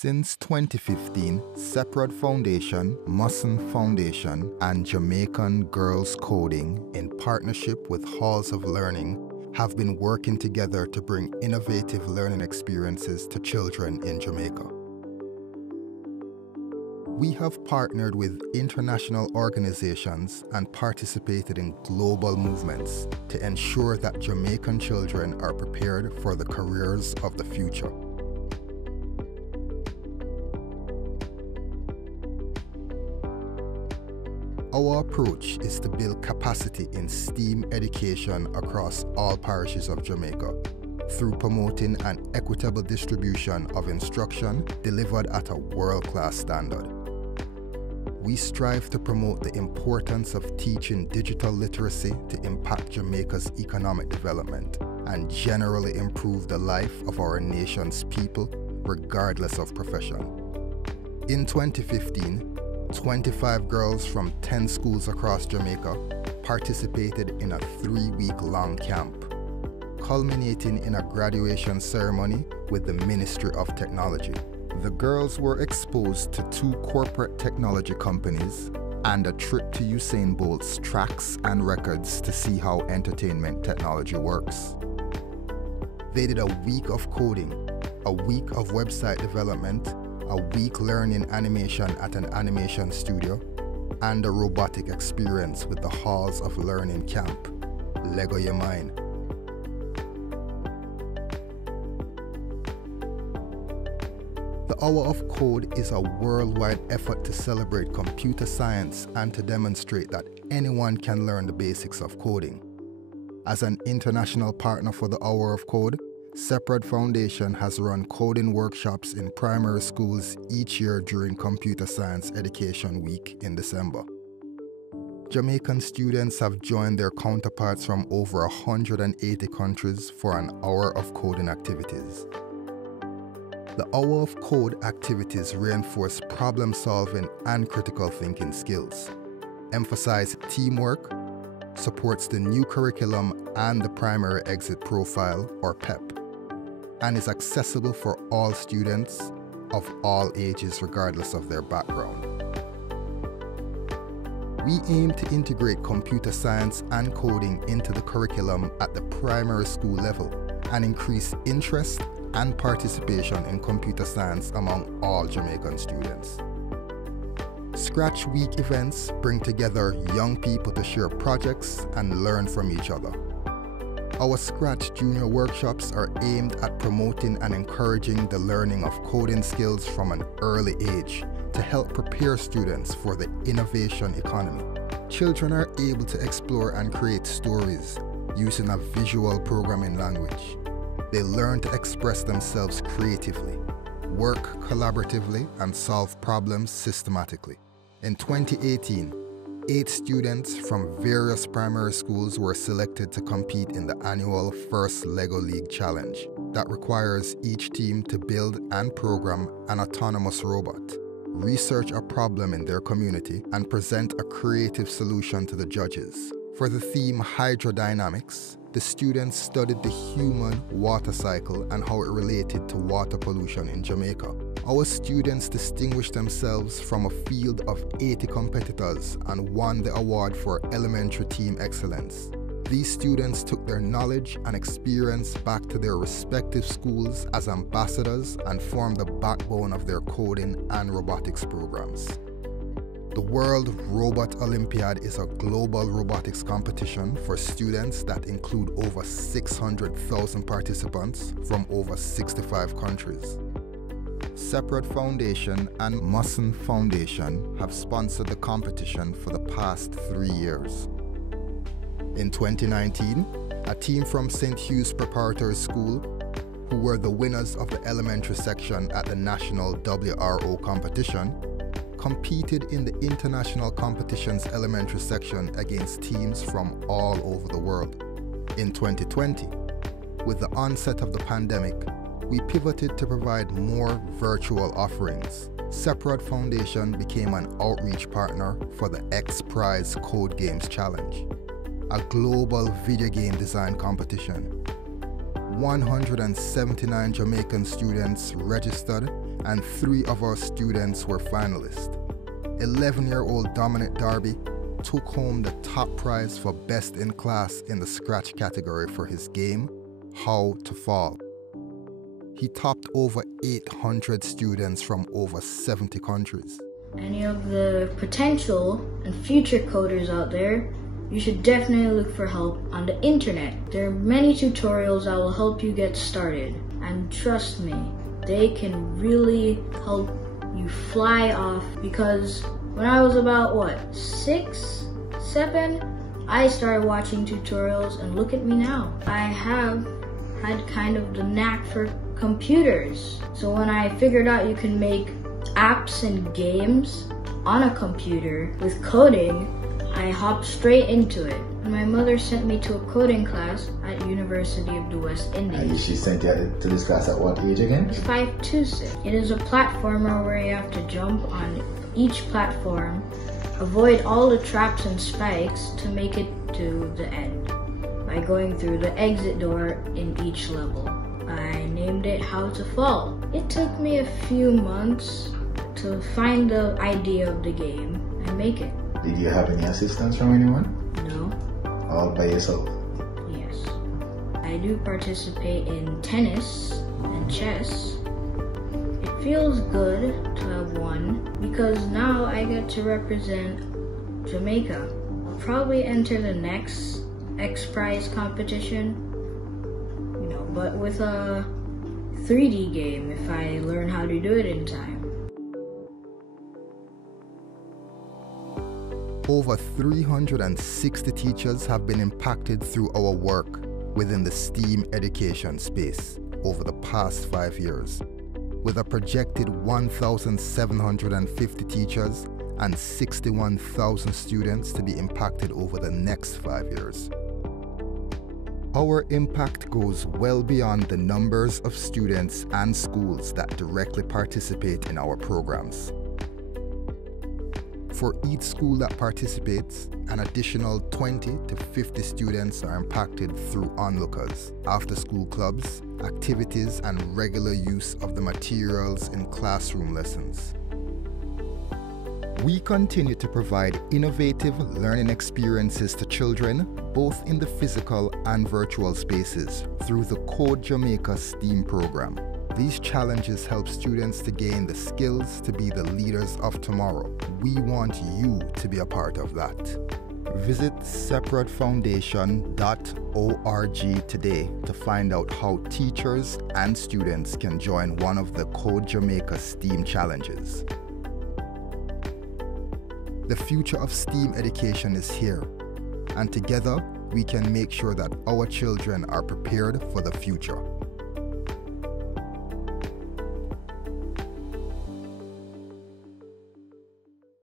Since 2015, Seprod Foundation, Musson Foundation, and Jamaican Girls Coding, in partnership with Halls of Learning, have been working together to bring innovative learning experiences to children in Jamaica. We have partnered with international organizations and participated in global movements to ensure that Jamaican children are prepared for the careers of the future. Our approach is to build capacity in STEAM education across all parishes of Jamaica through promoting an equitable distribution of instruction delivered at a world-class standard. We strive to promote the importance of teaching digital literacy to impact Jamaica's economic development and generally improve the life of our nation's people, regardless of profession. In 2015, 25 girls from 10 schools across Jamaica participated in a 3-week-long camp, culminating in a graduation ceremony with the Ministry of Technology. The girls were exposed to 2 corporate technology companies and a trip to Usain Bolt's tracks and records to see how entertainment technology works. They did a week of coding, a week of website development, a week learning animation at an animation studio, and a robotic experience with the Halls of Learning camp, Lego Your Mind. The Hour of Code is a worldwide effort to celebrate computer science and to demonstrate that anyone can learn the basics of coding. As an international partner for the Hour of Code, Seprod Foundation has run coding workshops in primary schools each year during Computer Science Education Week in December. Jamaican students have joined their counterparts from over 180 countries for an hour of coding activities. The Hour of Code activities reinforce problem solving and critical thinking skills, emphasize teamwork, supports the new curriculum and the Primary Exit Profile, or PEP, and is accessible for all students of all ages regardless of their background. We aim to integrate computer science and coding into the curriculum at the primary school level and increase interest and participation in computer science among all Jamaican students. Scratch Week events bring together young people to share projects and learn from each other. Our Scratch Junior workshops are aimed at promoting and encouraging the learning of coding skills from an early age to help prepare students for the innovation economy. Children are able to explore and create stories using a visual programming language. They learn to express themselves creatively, work collaboratively, and solve problems systematically. In 2018, 8 students from various primary schools were selected to compete in the annual First Lego League Challenge that requires each team to build and program an autonomous robot, research a problem in their community, and present a creative solution to the judges. For the theme Hydrodynamics, the students studied the human water cycle and how it related to water pollution in Jamaica. Our students distinguished themselves from a field of 80 competitors and won the award for Elementary Team Excellence. These students took their knowledge and experience back to their respective schools as ambassadors and formed the backbone of their coding and robotics programs. The World Robot Olympiad is a global robotics competition for students that include over 600,000 participants from over 65 countries. Seprod Foundation and Musson Foundation have sponsored the competition for the past 3 years. In 2019, a team from St. Hugh's Preparatory School, who were the winners of the elementary section at the National WRO competition, competed in the International Competition's elementary section against teams from all over the world. In 2020, with the onset of the pandemic, we pivoted to provide more virtual offerings. Seprod Foundation became an outreach partner for the X Prize Code Games Challenge, a global video game design competition. 179 Jamaican students registered and 3 of our students were finalists. 11-year-old Dominic Darby took home the top prize for Best in Class in the Scratch category for his game, How to Fall. He topped over 800 students from over 70 countries. Any of the potential and future coders out there, you should definitely look for help on the internet. There are many tutorials that will help you get started. And trust me, they can really help you fly off, because when I was about 6, 7, I started watching tutorials, and look at me now. I have had kind of the knack for computers. So when I figured out you can make apps and games on a computer with coding, I hopped straight into it. And my mother sent me to a coding class at University of the West Indies. And she sent you to this class at what age again? 5 to 6. It is a platformer where you have to jump on each platform, avoid all the traps and spikes to make it to the end by going through the exit door in each level. I named it How to Fall. It took me a few months to find the idea of the game and make it. Did you have any assistance from anyone? No. All by yourself? Yes. I do participate in tennis and chess. It feels good to have won because now I get to represent Jamaica. I'll probably enter the next X Prize competition, but with a 3D game if I learn how to do it in time. Over 360 teachers have been impacted through our work within the STEAM education space over the past 5 years, with a projected 1,750 teachers and 61,000 students to be impacted over the next 5 years. Our impact goes well beyond the numbers of students and schools that directly participate in our programs. For each school that participates, an additional 20 to 50 students are impacted through onlookers, after-school clubs, activities, and regular use of the materials in classroom lessons. We continue to provide innovative learning experiences to children, both in the physical and virtual spaces, through the Code Jamaica STEAM program. These challenges help students to gain the skills to be the leaders of tomorrow. We want you to be a part of that. Visit seprodfoundation.org today to find out how teachers and students can join one of the Code Jamaica STEAM challenges. The future of STEAM education is here, and together we can make sure that our children are prepared for the future.